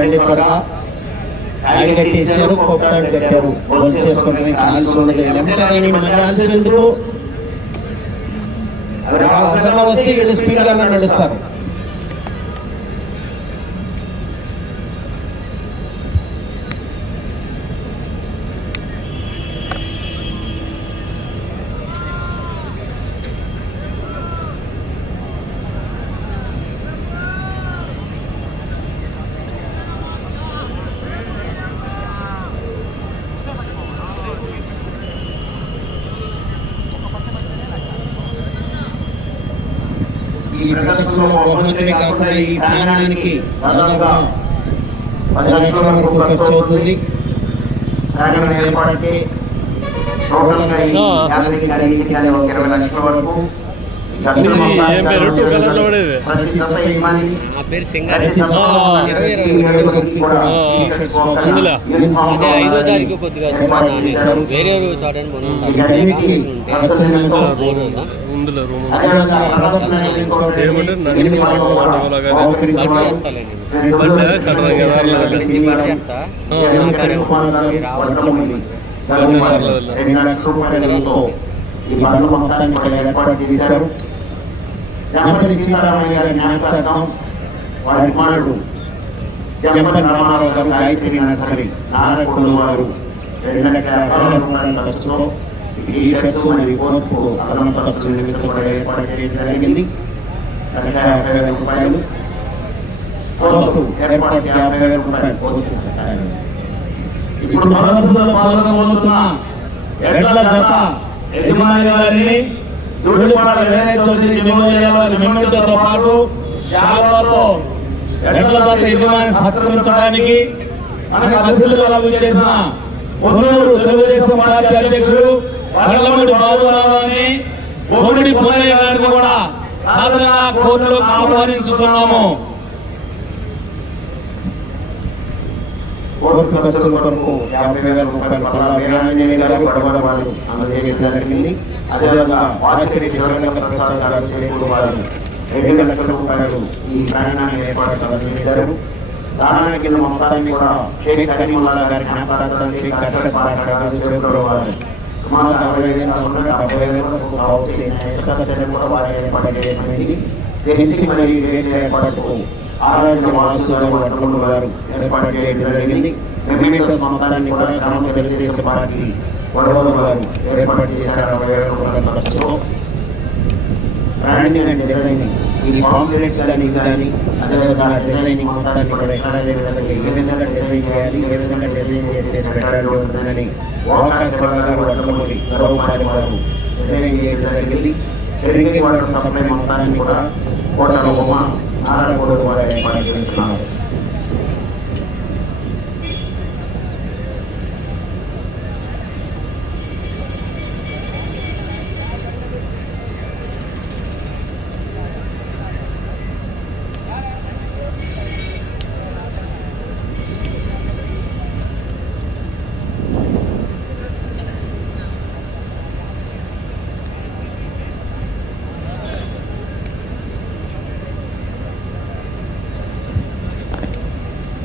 వెళ్ళి త్వరగా తాడి కట్టేశారు కొట్టాడు కట్టారు. గోల్స్ చేసుకోవడమే కాల్సి ఉండదు. వెంటనే మళ్ళీ కాల్సి ఎందుకు వస్తే వీళ్ళు స్పీడ్గా నడుస్తారు. ఈ ప్రదర్శనలో బహుమతిని కాకుండా ఈ ప్రయాణానికి దాదాపుగా పది లక్షల వరకు ఖర్చు అవుతుంది. ప్రయాణం ఏర్పాటుకి టోటల్గా ఈ ఒక ఇరవై లక్షల వరకు ఐదో తారీఖు కొద్దిగా వేరే చోటని ఉండులో రూమ్ ఏమంటారు? నడిచి కదా. రెండు లక్షల రూపాయలతో ఈ బండ్ల మొత్తాన్ని ఇక్కడ ఏర్పాటు చేశారు. సీతారామయ్య గారి జ్ఞాపకార్థం వారి కుమారుడు జంపటి రామారావు గారు గాయత్రి నర్సరీ నారకొండ వారు రెండు లక్షల రూపాయల ఖర్చుతో ఈ షర్ట్స్ మరియు కోర్టుకు అదనపు ఖర్చు నిమిత్తం కూడా ఏర్పాటు చేయడం జరిగింది. లక్ష యాభై వేల రూపాయలు. కోర్టు ఏర్పాటు యాభై వేల రూపాయలు కోర్టు సహాయం. ఇప్పుడు ప్రదర్శనలో పాల్గొనబోతున్న ఎడ్ల జత యజమాని గారిని ధూళిపాడ వేరే చౌదరి మెమోరియల్ పాటు శాలతో ఎడ్ల జత యజమాని సత్కరించడానికి మనకు అతిథులుగా చేసిన తెలుగుదేశం పార్టీ అధ్యక్షుడు వడలమూడి బాబురావుని బొమ్మిడి పుల్లయ్య గారిని కూడా సాధారణ కోర్టులో ఆహ్వానించుతున్నాము. కోర్టు ఖర్చుల కొరకు యాభై వేల రూపాయలు వీరాంజనేయ గారు అందజేయడం జరిగింది. అదేవిధంగా వాసిరెడ్డి ప్రసాద్ గారు చేకూరు వారు రెండు లక్షల రూపాయలు ఈ ప్రయాణాన్ని ఏర్పాటు అందజేశారు దానానికి కింద మొత్తాన్ని కూడా షేక్ కరీముల్లా గారి జ్ఞాపకార్థం శ్రీ కట్టడ పాఠశాల చేకూరు వారు సుమారు అరవై వేల కాకుండా డెబ్బై వేల కావచ్చు కూడా ఏర్పాటు చేయడం జరిగింది. తెలిసి మరియు ఆరోగ్య వాసు గారు గారు ఏర్పాటు చేయడం జరిగింది. మెమోరియల్ మొత్తాన్ని కూడా క్రమం తెలియజేసే పార్టీ వడవలు గారు ఏర్పాటు చేశారు. అరవై వేల రూపాయల ఖర్చుతో బ్రాండింగ్ అండ్ డిజైనింగ్ ఈ కాంప్లెక్స్ కానీ ఇవి కానీ అదేవిధంగా డిజైనింగ్ మొత్తాన్ని కూడా ఎక్కడ ఏ విధంగా ఏ విధంగా డిజైన్ చేయాలి ఏ విధంగా డిజైన్ చేస్తే పెట్టాలి ఉంటుందని అవకాశం గారు అడ్డమూరి గౌరవపాలి వారు డిజైన్ చేయడం జరిగింది. డ్రింకింగ్ వాటర్ సప్లై మొత్తాన్ని కూడా కోటల బొమ్మ నారాయణ కూడా ఏర్పాటు చేస్తున్నారు.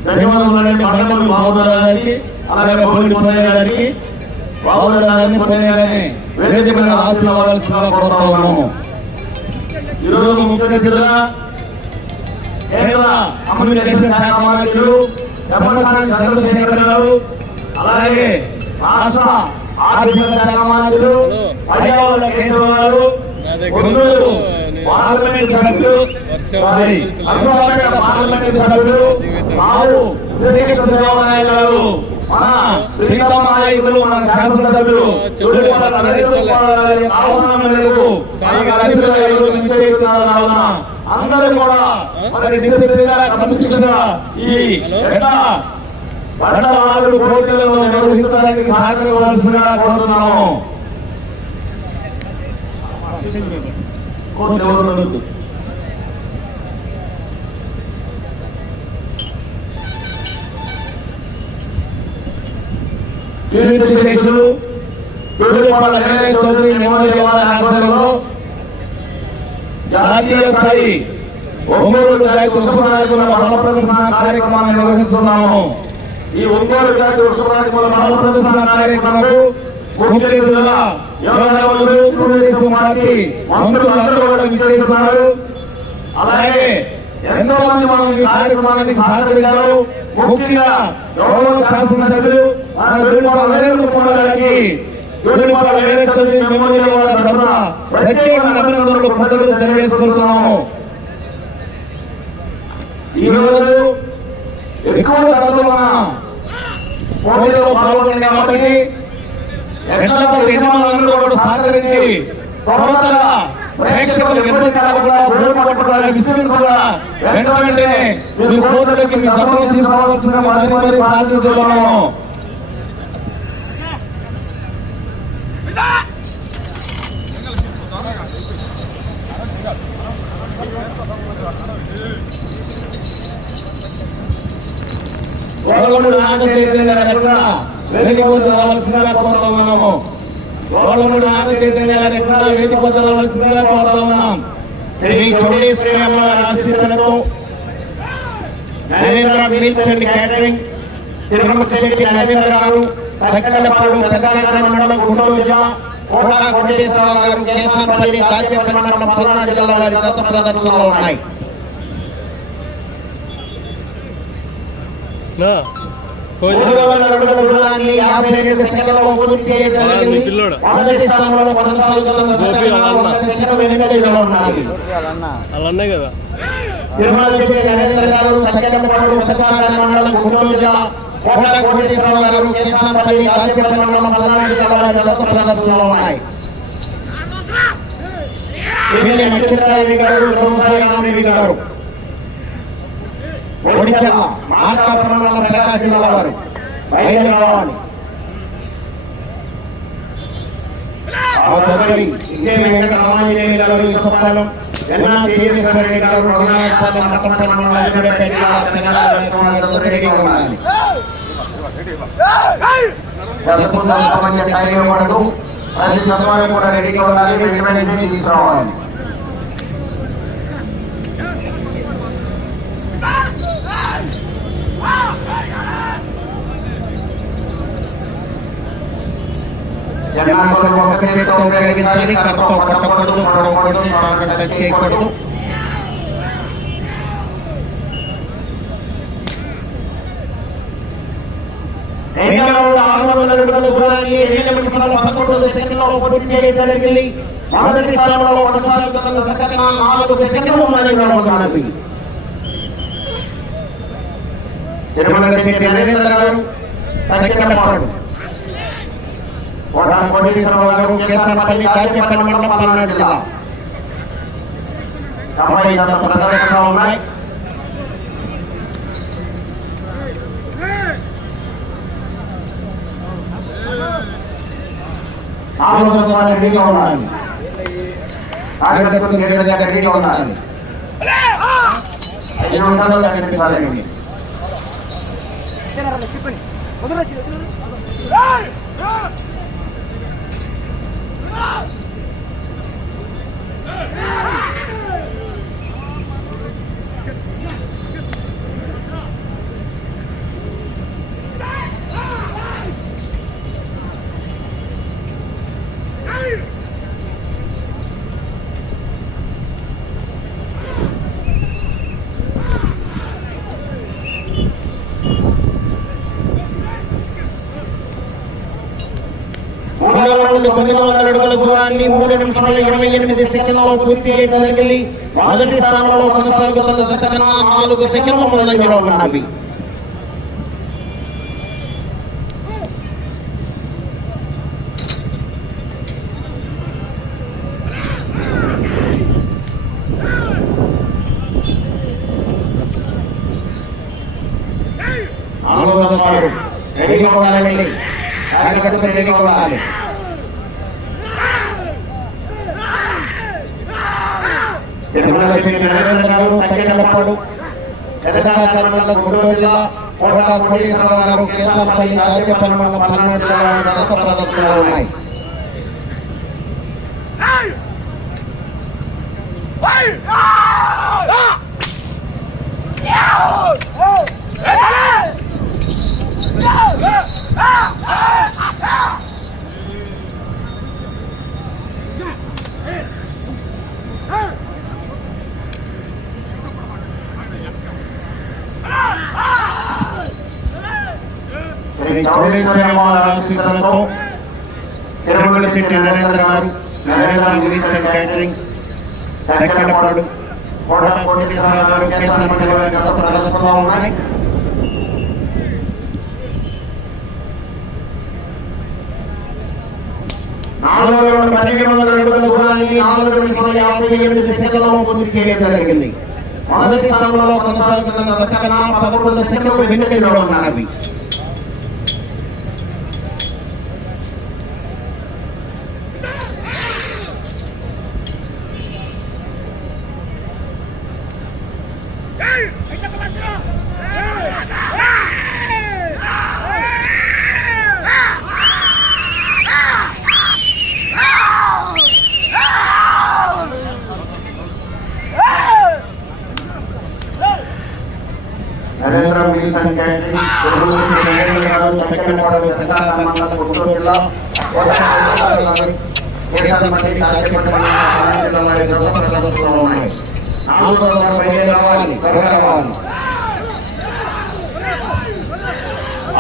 ధన్యవాదాలు బండమూరి బాబురావు గారికి అలాగే బోయిడి పుల్లయ్య గారికి బాబురావు గారిని పుల్లయ్య గారిని వేదిక మీద కోరుతా ఉన్నాము. ఈరోజు ముఖ్య అతిథులుగా కేంద్ర కమ్యూనికేషన్ శాఖ మంత్రులు అలాగే రాష్ట్ర ఆర్థిక శాఖ మంత్రులు అయ్యవాళ్ళ కేశవ పార్లమెంట్ సభ్యులు పార్లమెంట్ సభ్యులు రావు గారు మన ప్రీతమ నాయకులు మన శాసనసభ్యులు ఆహ్వానం మేరకు అందరూ కూడా మరి డిసిప్లిన్ క్రమశిక్షణ ఈ ఎట్లా పోటీలను నిర్వహించడానికి సహకరించాల్సిందిగా కోరుతున్నాము. కోర్టు ఎవరు యూనిట్ చౌదరి మెమోరియల్ వారి ఆధ్వర్యంలో జాతీయ స్థాయి ఒంగోలు జాతి ఉత్సవాల బల ప్రదర్శన కార్యక్రమాన్ని నిర్వహిస్తున్నాము. ఈ ఒంగోలు జాతి బల ప్రదర్శన కార్యక్రమకు ముఖ్య అతిథులుగా యోగావులు తెలుగుదేశం పార్టీ మంత్రులందరూ కూడా విచ్చేస్తున్నారు. అలాగే ఎంతో మంది మనం ఈ కార్యక్రమానికి సహకరించారు. ముఖ్యంగా గౌరవ శాసనసభ్యులు మన దూడిపాల నరేంద్ర కుమార్ గారికి మెమోరియల్ తరఫున ప్రత్యేకమైన అభినందనలు కృతజ్ఞతలు తెలియజేసుకుంటున్నాము. ఈ రోజు ఎక్కువ చదువున్న పోటీలో పాల్గొన్నాం కాబట్టి ఎట్లా యజమానులందరూ కూడా సహకరించి త్వరగా ప్రేక్షకులు ఇబ్బంది కలగకుండా బోర్డు పట్టుకోవాలి విసిగించకుండా వెంట వెంటనే మీ కోర్టులకి మీ జతలు తీసుకోవాల్సిన మరీ గోళముడు నాగ చైతన్య గారు ఎక్కడ రావాల్సిందిగా కోరుతా ఉన్నాము గోళముడు నాగ చైతన్య రావాల్సిందిగా కోరుతా ఉన్నాం శ్రీ చౌడేశ్వరి ఆశీస్సులతో Narendra meals and catering Thirumathi Setty Narendra garu Takkalapadu Peddakakara మండలం గుంటూరు జిల్లా కోట కోటేశ్వరరావు గారు కేసానపల్లి దాచేపల్లి మండలం పల్నాడు జిల్లా వారి దత్త ప్రదర్శనలో ఉన్నాయి No. దూరాన్ని యాభై రెండు సెకండ్లలో పూర్తి చేయడం జరిగింది. పిల్లోడా? మొదటి స్థానంలో కొనసాగుతున్న జత గోపి వాళ్ళ అన్న. ఒక సెకండ్ వెనుకలో ఉన్నాయి అలా అన్నాయి కదా తిరుమల నరేంద్ర గారు మండలం గుంటూరు జిల్లా కోట మండలం పల్నాడు జిల్లా ప్రదర్శనలో ఉన్నాయి గారు ఒడిచర్ల మార్కాపురం మండలం ప్రకాశం జిల్లా వారు బయలుదేరి రావాలి. ఆ తదుపరి ఇంకే వెంకట రామాంజనేయులు గారు ఇసపాలెం ఎన్నా తేజేశ్వర రెడ్డి గారు మట్టంపల్లి మండలం తెలంగాణ రాష్ట్రంలో రెడీగా ఉండాలి. టైం ప్రతి కూడా రెడీగా ఉండాలి. వెంటనే తీసుకురావాలి. జనాభాలో ఒక చేతితో ఉపయోగించాలి కర్రతో కొట్టకూడదు పొడవకూడదు టార్గెట్ టచ్ చేయకూడదు మొదటి స్థానంలో నాలుగు సెకండ్లు ఉన్నాయి తిరుమల శెట్టి నరేంద్ర గారు తక్కెళ్ళపాడు కోట కోటేశ్వరరావు గారు కేసరపల్లి దాచేపల్లి మండలం పల్నాడు జిల్లా. అబ్బాయి గత ప్రదర్శనలు ఉన్నాయి. ఆలోచన రెడీగా ఉండాలి కార్యకర్తలు ఏడు దగ్గర రెడీగా ఉండాలి ఐదు ఉంటుందో కనిపించాలండి మూడవ రౌండ్ తొమ్మిది వందల అడుగుల దూరాన్ని మూడు నిమిషాల ఇరవై ఎనిమిది సెకండ్లలో పూర్తి చేయడం జరిగింది. మొదటి స్థానంలో కొనసాగుతున్న జత కన్నా నాలుగు సెకండ్ల ముందంజలో ఉన్నవి. నాలుగో రెడీగా ఉండాలండి. కార్యకర్తలు రెడీగా ఉండాలి. తిరుమల శ్రీ నరేంద్ర గారు తగ్గేటప్పుడు జనసేన జిల్లా కోట కోటేశ్వరరావు గారు రాజ్య పరిమళ పల్నాడు జిల్లా ప్రదర్శనలు ఉన్నాయి. శ్రీ చౌడేశ్వర ఆశీస్సులతో Tirumala Setty Narendra garu Narendra greens and catering Takkellapadu Koteswara garu గారి గత ఉన్నాయి. నాలుగు వందల అడుగుల దూరాన్ని నాలుగు నిమిషాల యాభై ఎనిమిది పూర్తి చేయడం జరిగింది. మొదటి స్థానంలో కొనసాగుతున్న దత్తకన్నా పదకొండు సెకండ్లు వెనుకలో ఉన్నవి Narendra meals and catering Tirumala Setty Narendra garu Takkellapadu Prasada మండలం గుంటూరు జిల్లా కోటేశ్వర గారు కేసరపల్లి దాచేపల్లి జిల్లా వారి ఉన్నాయి రావాలి త్వరగా రావాలి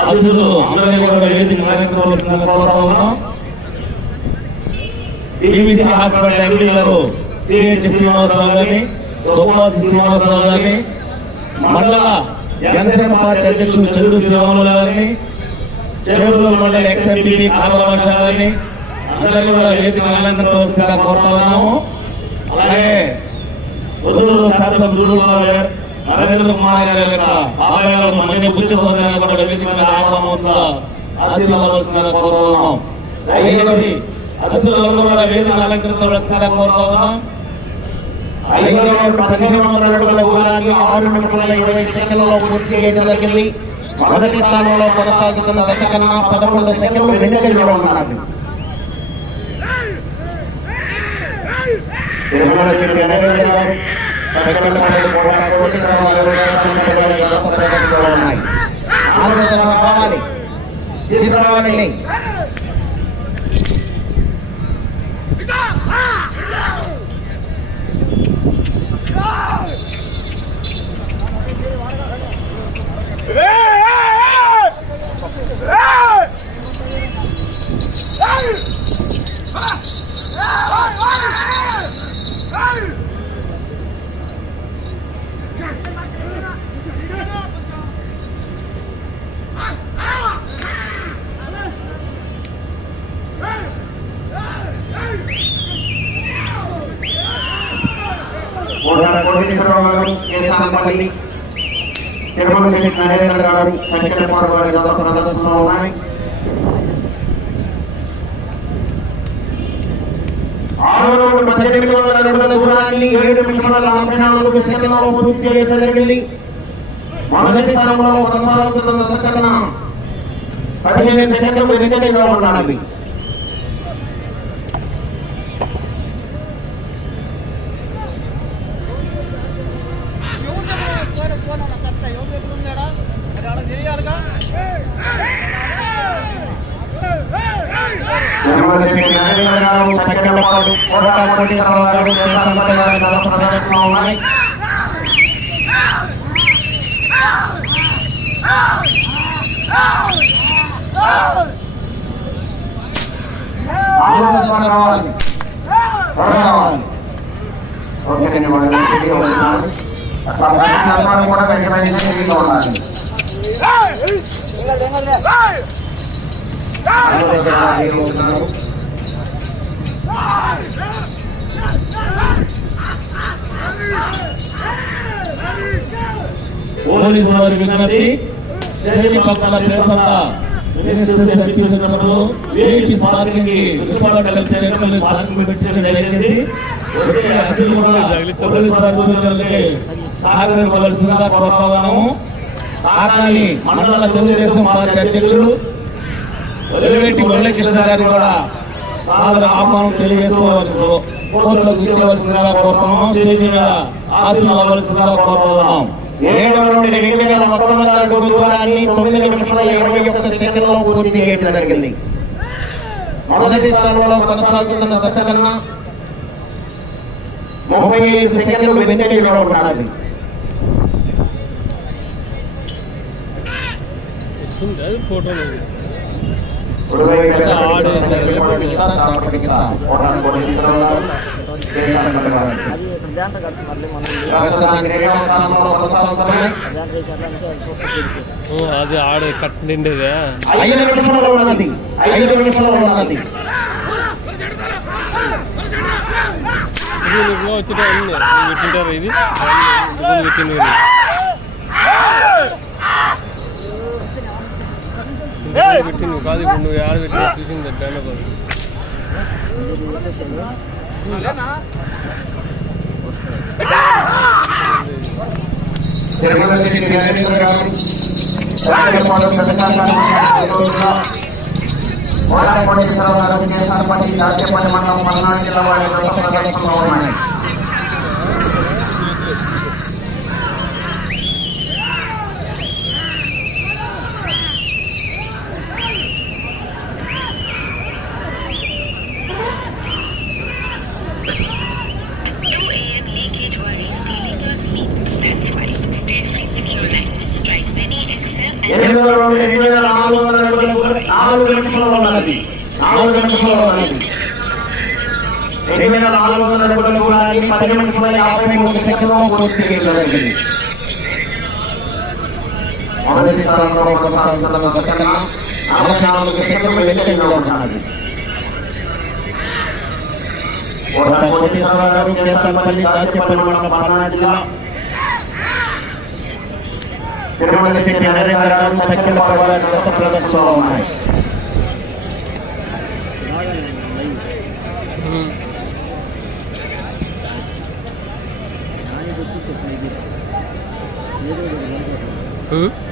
అతిథులు అందరినీ కూడా వేదిక నాయకులు కోరుతా ఉన్నాం. TVC hospital garu CH Srinivasarao గారిని శ్రీనివాసరావు గారిని మండల జనసేన పార్టీ అధ్యక్షుడు చంద్రు శ్రీరాములు గారిని చేరులూరు మండలి ఎక్స్ఎంపీ కామరాభాష గారిని అందరినీ కూడా వేదిక అలంకరించవలసిందిగా కోరుతా ఉన్నాము అలాగే వదులూరు శాసనసభ్యులు గారు నరేంద్ర కుమార్ గారి యొక్క బాబాయ్ గారు మన్ని బుచ్చ సోదరి కూడా వేదిక మీద ఆహ్వానంగా ఆశీర్వదించవలసిందిగా కోరుతా ఉన్నాం దయచేసి అతిథులందరూ కూడా వేదిక అలంకరించవలసిందిగా కోరుతా ఉన్నాం. ఐదు పదిహేను వందల అడుగుల దూరాన్ని ఆరు నిమిషాల ఇరవై సెకండ్లలో పూర్తి చేయడం జరిగింది. మొదటి స్థానంలో కొనసాగుతున్న గత కన్నా పదకొండు సెకండ్లు వెనుకలో ఉన్నవి తిరుమల శెట్టి నరేంద్ర గారు గారు గత ఉన్నాయి. నాలుగో తీసుకురావాలండి కోట కోటేశ్వరరావు గారు కేసరపల్లి తిరుమల శెట్టి నరేంద్ర గారు తక్కెళ్ళపాడు వారి గత ప్రదర్శనలో ఉన్నాయి ఆరు వందల పద్దెనిమిది వందల అడుగుల దూరాన్ని ఏడు నిమిషాల నలభై నాలుగు సెకండ్లలో పూర్తి చేయడం జరిగింది. మొదటి స్థానంలో కొనసాగుతున్న పదిహేను సెకండ్లు వెనుకగా ఉన్నాడు తక్కెళ్ళపాడు కోట కోటేశ్వరరావు గారు కేసరపల్లి గారి గత ప్రదర్శనలో ఉన్నాయి. రావాలి. రావాలి. ఓకే. అట్లా కూడా ఉండాలి. దగ్గర ఉంటున్నారు. పోలీసు వారి విజ్ఞప్తి శైలి పక్కన పేసంత మినిస్టర్స్ ఎంపీ సెంటర్లో ఏపీ పార్కింగ్కి విశాఖ కలెక్టర్ పార్కింగ్ దయచేసి వచ్చే అతిథులు కూడా పోలీసు వారి సూచనలకి సహకరించవలసిందిగా మండల తెలుగుదేశం పార్టీ అధ్యక్షుడు వెలివేటి మురళీకృష్ణ గారిని కూడా సాదర ఆహ్వానం తెలియజేస్తూ కోర్టులకు ఇచ్చేవలసిందిగా కోరుతున్నాము స్టేజ్ మీద ఆశీర్వలసిందిగా కోరుతున్నాం. ఏడవ నుండి రెండు వేల ఒక్క వందల అడుగుల తొమ్మిది నిమిషాల ఇరవై ఒక్క పూర్తి చేయడం జరిగింది. మొదటి స్థానంలో కొనసాగుతున్న దత్త కన్నా ముప్పై ఐదు సెకండ్లు వెనుకలో ఉండాలి. వచ్చింది కేఎస్ఎన్ గారు అది ఆడే కట్ నిండేదే. ఐదు నిమిషంలో ఉన్నది. ఐదు నిమిషంలో ఉన్నది. నువ్వు పెట్టింటారు ఇది? పెట్టింది ఇంతకుముందు పెట్టింది కాదు ఇప్పుడు నువ్వు ఆడ పెట్టి చూసింది వేసేసారు తిరుమల శ్రీ నరేంద్ర గారు రాజపాలెం దాచేపల్లి మండలం పల్నాడు జిల్లా వారి ప్రదర్శనలో ఉన్నాయి పది నిమిషముల యాభై మూడు సెకండ్లో పూర్తి జరిగింది మొదటి స్థానంలో కొనసాగుతున్న గత కన్నా నలభై నాలుగు సెకండ్లు వెనుకంలో ఉన్నది మండలం పల్నాడు జిల్లా. తిరుమల శెట్టి నరేంద్ర గారు తక్కిన పర్వాలు గత ప్రదర్శనలో ఉన్నాయి. 嗯？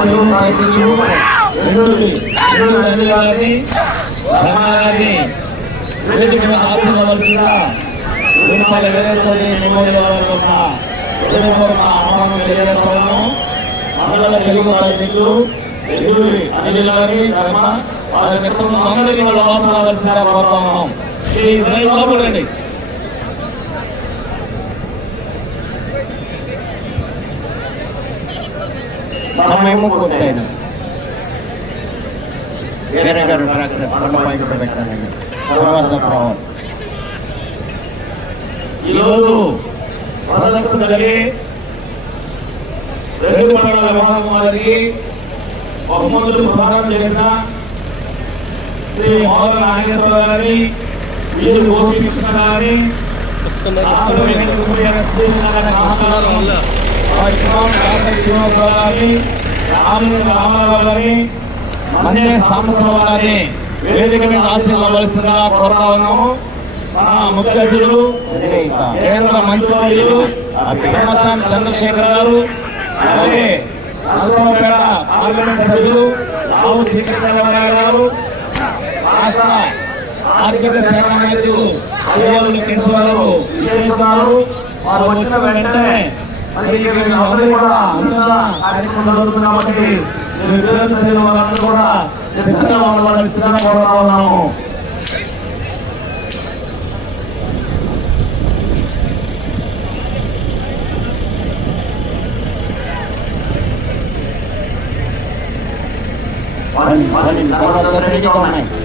మండల తెలుగు సాహిత్యులు ఎల్లుడి ఎల్లుడి రవి గారిని రమణ గారిని వేదిక మీద ఆశీర్వదించవలసిందిగా రూపాయల వేరే ఆహ్వానం మండల తెలుగు ధర్మ అందరినీ లోపల కోరుతా ఉన్నాం లోపల రండి సమయము పూర్తయిన. వేరే గారు ట్రాక్టర్ పంట తర్వాత చక్రవర్తి ఈరోజు ప్రదర్శన జరిగి రెండు పండుగ విభాగం బహుమతులు ప్రదానం చేసిన శ్రీ మోహన్ నాగేశ్వర గారి వీరు గోపీకృష్ణ గారి గారి రామలింగ రామారావు గారిని మందే సాంబశివరావు గారిని వేదిక మీద ఆశీర్వలసిందిగా కోరుతా ఉన్నాము మన ముఖ్య అతిథులు కేంద్ర మంత్రివర్యులు బ్రహ్మస్వామి చంద్రశేఖర్ గారు అలాగే నరసరావుపేట పార్లమెంట్ సభ్యులు రావు శ్రీకృష్ణ గారు రాష్ట్ర ఆర్థిక శాఖ మంత్రులు అయ్యాలు వెంకటేశ్వరరావు గారు వారు వచ్చిన వెంటనే మరి ఇక్కడ అందరూ కూడా అంతా కార్యక్రమం జరుగుతుంది కాబట్టి మీరు విరోధం చేయడం వాళ్ళందరూ కూడా సిద్ధంగా ఉండాలని సిద్ధంగా కోరుతా ఉన్నాము వాళ్ళని వాళ్ళని తర్వాత రెడీగా ఉన్నాయి శ్రీను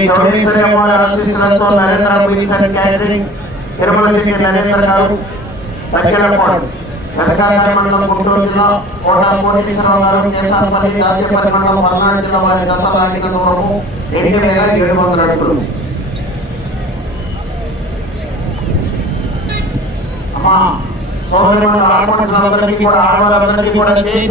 శ్రీ చౌడేశ్వరమ్మ ఆశీస్సులతో నరేంద్ర బిల్స్ క్యాటరింగ్ తిరుమల శ్రీ నరేంద్ర గారు వెనకాల మండలం గుంటూరు జిల్లా కోటేశ్వరరావు గారు దాచేపల్లి మండలం పల్నాడు జిల్లా వారి దూరము రెండు వేల ఏడు వందల అడుగులు. అమ్మా కూడా ఆడవాళ్ళందరికీ కూడా చేసి